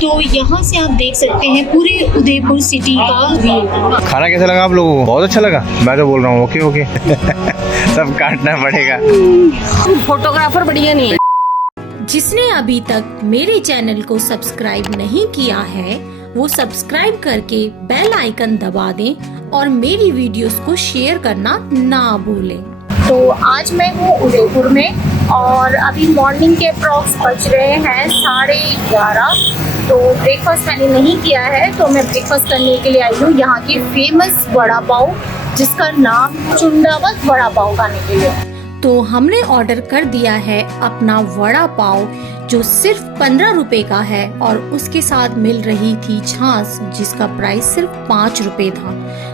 तो यहाँ से आप देख सकते हैं पूरे उदयपुर सिटी का व्यू। खाना कैसा लगा आप लोगों को? बहुत अच्छा लगा। मैं तो बोल रहा हूँ ओके ओके। सब काटना पड़ेगा। फोटोग्राफर बढ़िया नहीं है। जिसने अभी तक मेरे चैनल को सब्सक्राइब नहीं किया है वो सब्सक्राइब करके बेल आइकन दबा दें और मेरी वीडियोस को शेयर करना ना भूलें। तो आज मैं हूँ उदयपुर में और अभी मॉर्निंग के अप्रॉक्स बज रहे हैं 11:30। तो ब्रेकफास्ट मैंने नहीं किया है, तो मैं ब्रेकफास्ट करने के लिए आई हूँ यहाँ की फेमस वड़ा पाव, जिसका नाम चुंडावत वड़ा पाव खाने के लिए। तो हमने ऑर्डर कर दिया है अपना वड़ा पाव, जो सिर्फ 15 रुपए का है और उसके साथ मिल रही थी छाछ, जिसका प्राइस सिर्फ 5 रुपए था।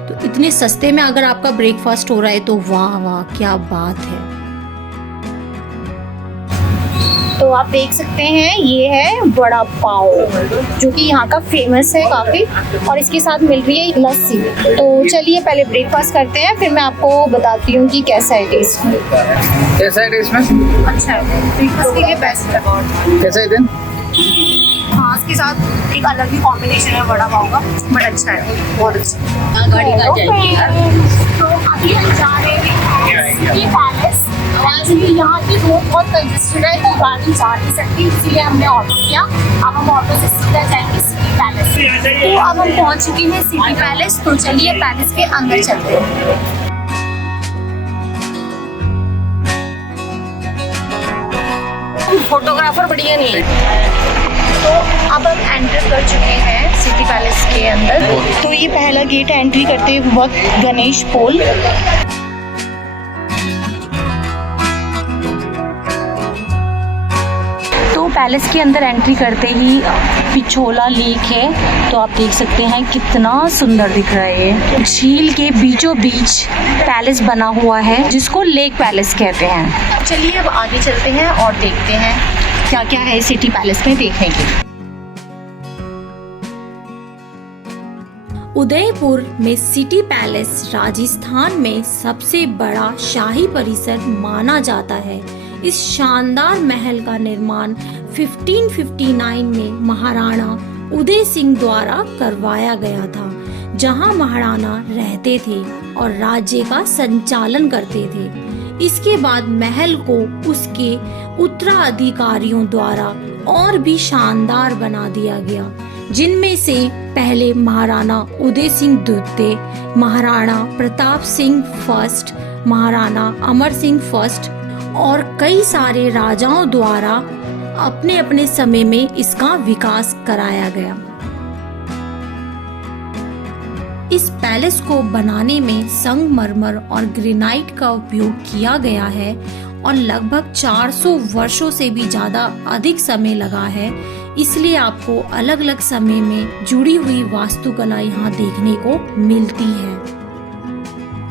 तो इतने सस्ते में अगर आपका ब्रेकफास्ट हो रहा है तो वाह वाह क्या बात है। तो आप देख सकते हैं ये है वड़ा पाव, जो कि यहाँ का फेमस है काफ़ी, और इसके साथ मिल रही है लस्सी। तो चलिए पहले ब्रेकफास्ट करते हैं, फिर मैं आपको बताती हूँ कि कैसा है टेस्ट। कैसा है टेस्ट में? अच्छा है, ब्रेकफास्ट के लिए बेस्ट है। कैसा है दिन? हाँ, इसके साथ एक अलग ही कॉम्बिनेशन है वड़ा पाव का, बट अच्छा है, बहुत अच्छा। गाड़ी का जाएगी। तो अभी हम जा रहे हैं सिटी पैलेस। एक्चुअली यहाँ की रोड बहुत कंजेस्टेड है, तो गाड़ी जा नहीं सकती, इसीलिए हमने ऑटो किया। अब हम ऑटो से सीधा जाएंगे सिटी पैलेस। तो अब हम पहुँच चुके हैं सिटी पैलेस, तो चलिए पैलेस के अंदर चलते हैं। फोटोग्राफर बढ़िया नहीं है। तो अब हम एंटर कर चुके हैं सिटी पैलेस के अंदर। तो ये पहला गेट एंट्री करते वक्त गणेश पोल। तो पैलेस के अंदर एंट्री करते ही पिछोला लेक है, तो आप देख सकते हैं कितना सुंदर दिख रहा है ये। झील के बीचों बीच पैलेस बना हुआ है, जिसको लेक पैलेस कहते हैं। चलिए अब आगे चलते हैं और देखते हैं क्या क्या है सिटी पैलेस में देखने के लिए। उदयपुर में सिटी पैलेस राजस्थान में सबसे बड़ा शाही परिसर माना जाता है। इस शानदार महल का निर्माण 1559 में महाराणा उदय सिंह द्वारा करवाया गया था, जहां महाराणा रहते थे और राज्य का संचालन करते थे। इसके बाद महल को उसके उत्तराधिकारियों द्वारा और भी शानदार बना दिया गया, जिनमें से पहले महाराणा उदय सिंह द्वितीय, महाराणा प्रताप सिंह फर्स्ट, महाराणा अमर सिंह फर्स्ट और कई सारे राजाओं द्वारा अपने अपने समय में इसका विकास कराया गया। इस पैलेस को बनाने में संगमरमर और ग्रेनाइट का उपयोग किया गया है और लगभग 400 वर्षों से भी ज्यादा अधिक समय लगा है, इसलिए आपको अलग अलग समय में जुड़ी हुई वास्तुकला यहाँ देखने को मिलती है।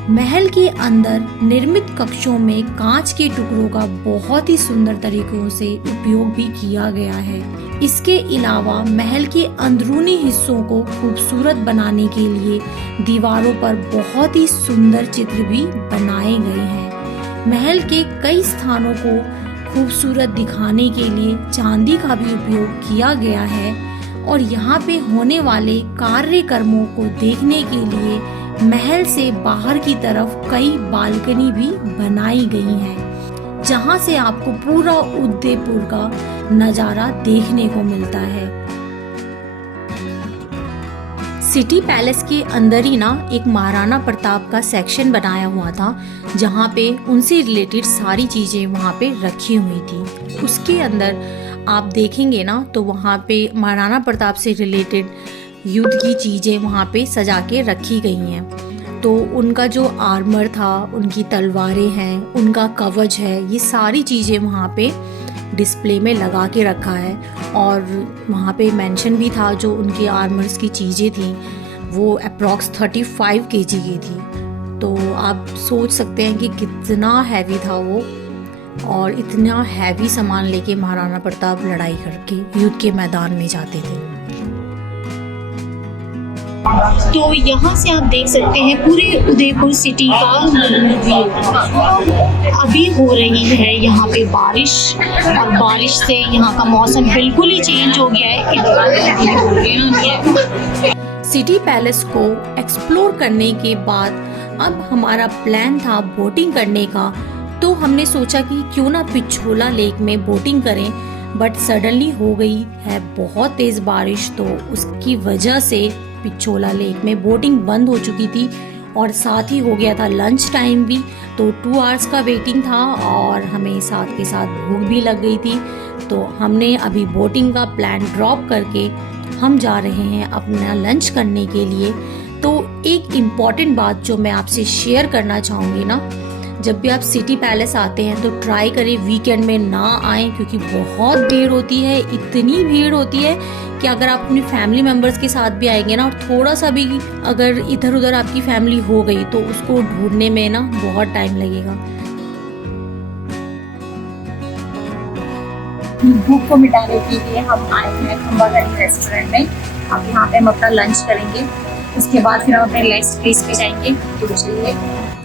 महल के अंदर निर्मित कक्षों में कांच के टुकड़ों का बहुत ही सुंदर तरीकों से उपयोग भी किया गया है। इसके अलावा महल के अंदरूनी हिस्सों को खूबसूरत बनाने के लिए दीवारों पर बहुत ही सुंदर चित्र भी बनाए गए हैं। महल के कई स्थानों को खूबसूरत दिखाने के लिए चांदी का भी उपयोग किया गया है और यहाँ पे होने वाले कार्यक्रमों को देखने के लिए महल से बाहर की तरफ कई बालकनी भी बनाई गई हैं, जहाँ से आपको पूरा उदयपुर का नजारा देखने को मिलता है। सिटी पैलेस के अंदर ही ना एक महाराणा प्रताप का सेक्शन बनाया हुआ था, जहाँ पे उनसे रिलेटेड सारी चीजें वहाँ पे रखी हुई थी। उसके अंदर आप देखेंगे ना तो वहाँ पे महाराणा प्रताप से रिलेटेड युद्ध की चीजें वहाँ पे सजा के रखी गई हैं। तो उनका जो आर्मर था, उनकी तलवारें हैं, उनका कवच है, ये सारी चीजें वहाँ पे डिस्प्ले में लगा के रखा है। और वहाँ पे मेंशन भी था जो उनके आर्मर्स की चीज़ें थी वो अप्रॉक्स 35 kg की थी। तो आप सोच सकते हैं कि कितना हैवी था वो, और इतना हैवी सामान लेके महाराणा प्रताप लड़ाई करके युद्ध के मैदान में जाते थे। तो यहाँ से आप देख सकते हैं पूरे उदयपुर सिटी का व्यू। अभी हो रही है यहाँ पे बारिश, और बारिश से यहाँ का मौसम बिल्कुल ही चेंज हो गया है। सिटी पैलेस को एक्सप्लोर करने के बाद अब हमारा प्लान था बोटिंग करने का, तो हमने सोचा कि क्यों ना पिछोला लेक में बोटिंग करें, बट सडनली हो गई है बहुत तेज बारिश, तो उसकी वजह से पिछोला लेक में बोटिंग बंद हो चुकी थी, और साथ ही हो गया था लंच टाइम भी, तो 2 आवर्स का वेटिंग था और हमें साथ के साथ भूख भी लग गई थी। तो हमने अभी बोटिंग का प्लान ड्रॉप करके हम जा रहे हैं अपना लंच करने के लिए। तो एक इम्पॉर्टेंट बात जो मैं आपसे शेयर करना चाहूँगी ना, जब भी आप सिटी पैलेस आते हैं तो ट्राई करें वीकेंड में ना आएँ, क्योंकि बहुत भीड़ होती है, इतनी भीड़ होती है कि अगर आप अपनी फैमिली मेम्बर्स के साथ भी आएंगे ना, और थोड़ा सा भी अगर इधर उधर आपकी फैमिली हो गई तो उसको ढूंढने में ना बहुत टाइम लगेगा। भूख को मिटाने के लिए हम आए हैं खंबागनी रेस्टोरेंट में। अब यहाँ पे हम अपना लंच करेंगे, उसके बाद फिर हम अपने नेक्स्ट प्लेस पे जाएंगे। तो चलिए।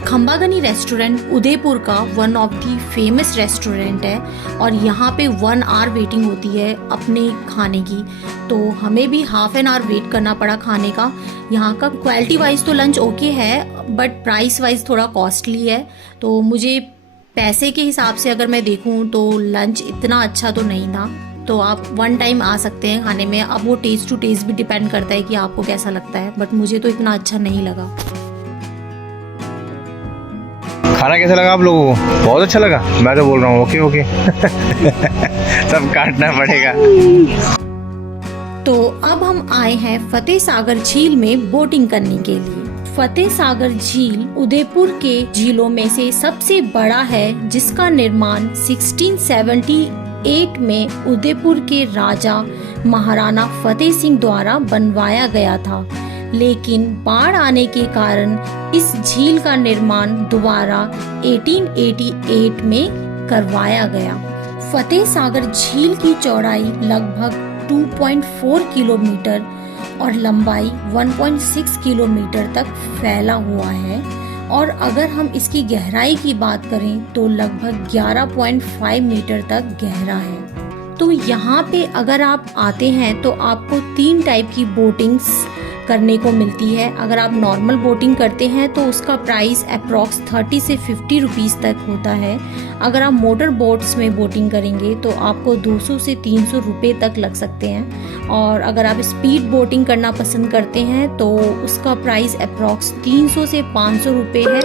खंबागनी रेस्टोरेंट उदयपुर का one of the famous restaurant है, और यहाँ पे 1 आवर वेटिंग होती है अपने खाने की, तो हमें भी हाफ एन आवर वेट करना पड़ा खाने का। यहाँ का क्वालिटी वाइज तो लंच ओके है, बट प्राइस वाइज थोड़ा कॉस्टली है, तो मुझे पैसे के हिसाब से अगर मैं देखूँ तो लंच इतना अच्छा तो नहीं था। तो आप 1 टाइम आ सकते हैं खाने में, अब वो टेस्ट टू टेस्ट भी डिपेंड करता है कि आपको कैसा लगता है, बट मुझे तो इतना अच्छा नहीं लगा। खाना कैसा लगा आप लोगों को? बहुत अच्छा लगा। मैं तो बोल रहा हूँ ओके सब काटना पड़ेगा। तो अब हम आए हैं फतेह सागर झील में बोटिंग करने के लिए। फतेह सागर झील उदयपुर के झीलों में से सबसे बड़ा है, जिसका निर्माण 1678 में उदयपुर के राजा महाराणा फतेह सिंह द्वारा बनवाया गया था, लेकिन बाढ़ आने के कारण इस झील का निर्माण दोबारा 1888 में करवाया गया। फतेह सागर झील की चौड़ाई लगभग 2.4 किलोमीटर और लंबाई 1.6 किलोमीटर तक फैला हुआ है, और अगर हम इसकी गहराई की बात करें तो लगभग 11.5 मीटर तक गहरा है। तो यहाँ पे अगर आप आते हैं तो आपको 3 टाइप की बोटिंग्स करने को मिलती है। अगर आप नॉर्मल बोटिंग करते हैं तो उसका प्राइस अप्रॉक्स 30 से 50 रुपीज़ तक होता है। अगर आप मोटर बोट्स में बोटिंग करेंगे तो आपको 200 से 300 रुपये तक लग सकते हैं, और अगर आप स्पीड बोटिंग करना पसंद करते हैं तो उसका प्राइस अप्रॉक्स 300 से 500 रुपये है,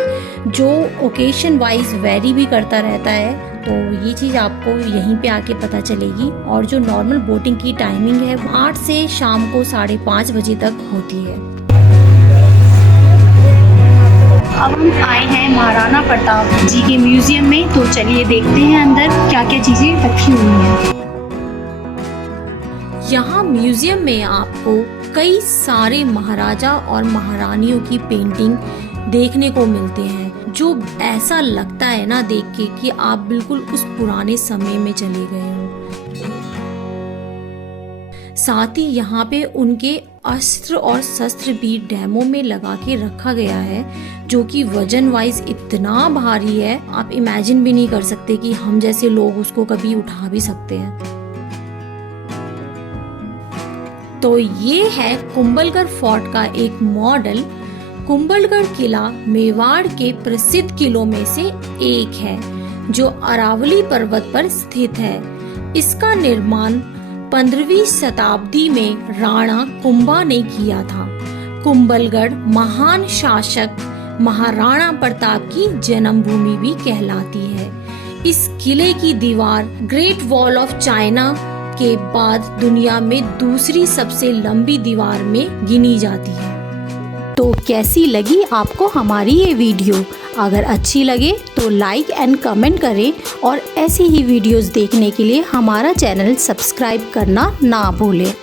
जो ओकेशन वाइज वेरी भी करता रहता है। तो ये चीज़ आपको यहीं पे आके पता चलेगी। और जो नॉर्मल बोटिंग की टाइमिंग है 8 से शाम को 5:30 बजे तक होती है। अब हम आए हैं महाराणा प्रताप जी के म्यूजियम में, तो चलिए देखते हैं अंदर क्या क्या चीजें रखी हुई हैं। यहाँ म्यूजियम में आपको कई सारे महाराजा और महारानियों की पेंटिंग देखने को मिलते हैं, जो ऐसा लगता है ना देख के कि आप बिल्कुल उस पुराने समय में चले गए हो। साथ ही यहाँ पे उनके अस्त्र और शस्त्र भी डैमों में लगा के रखा गया है, जो कि वजन वाइज इतना भारी है आप इमेजिन भी नहीं कर सकते कि हम जैसे लोग उसको कभी उठा भी सकते हैं। तो ये है कुंभलगढ़ फोर्ट का एक मॉडल। कुंभलगढ़ किला मेवाड़ के प्रसिद्ध किलों में से एक है, जो अरावली पर्वत पर स्थित है। इसका निर्माण 15वीं शताब्दी में राणा कुंभा ने किया था। कुंभलगढ़ महान शासक महाराणा प्रताप की जन्मभूमि भी कहलाती है। इस किले की दीवार ग्रेट वॉल ऑफ चाइना के बाद दुनिया में दूसरी सबसे लंबी दीवार में गिनी जाती है। तो कैसी लगी आपको हमारी ये वीडियो? अगर अच्छी लगे तो लाइक एंड कमेंट करें, और ऐसी ही वीडियोस देखने के लिए हमारा चैनल सब्सक्राइब करना ना भूलें।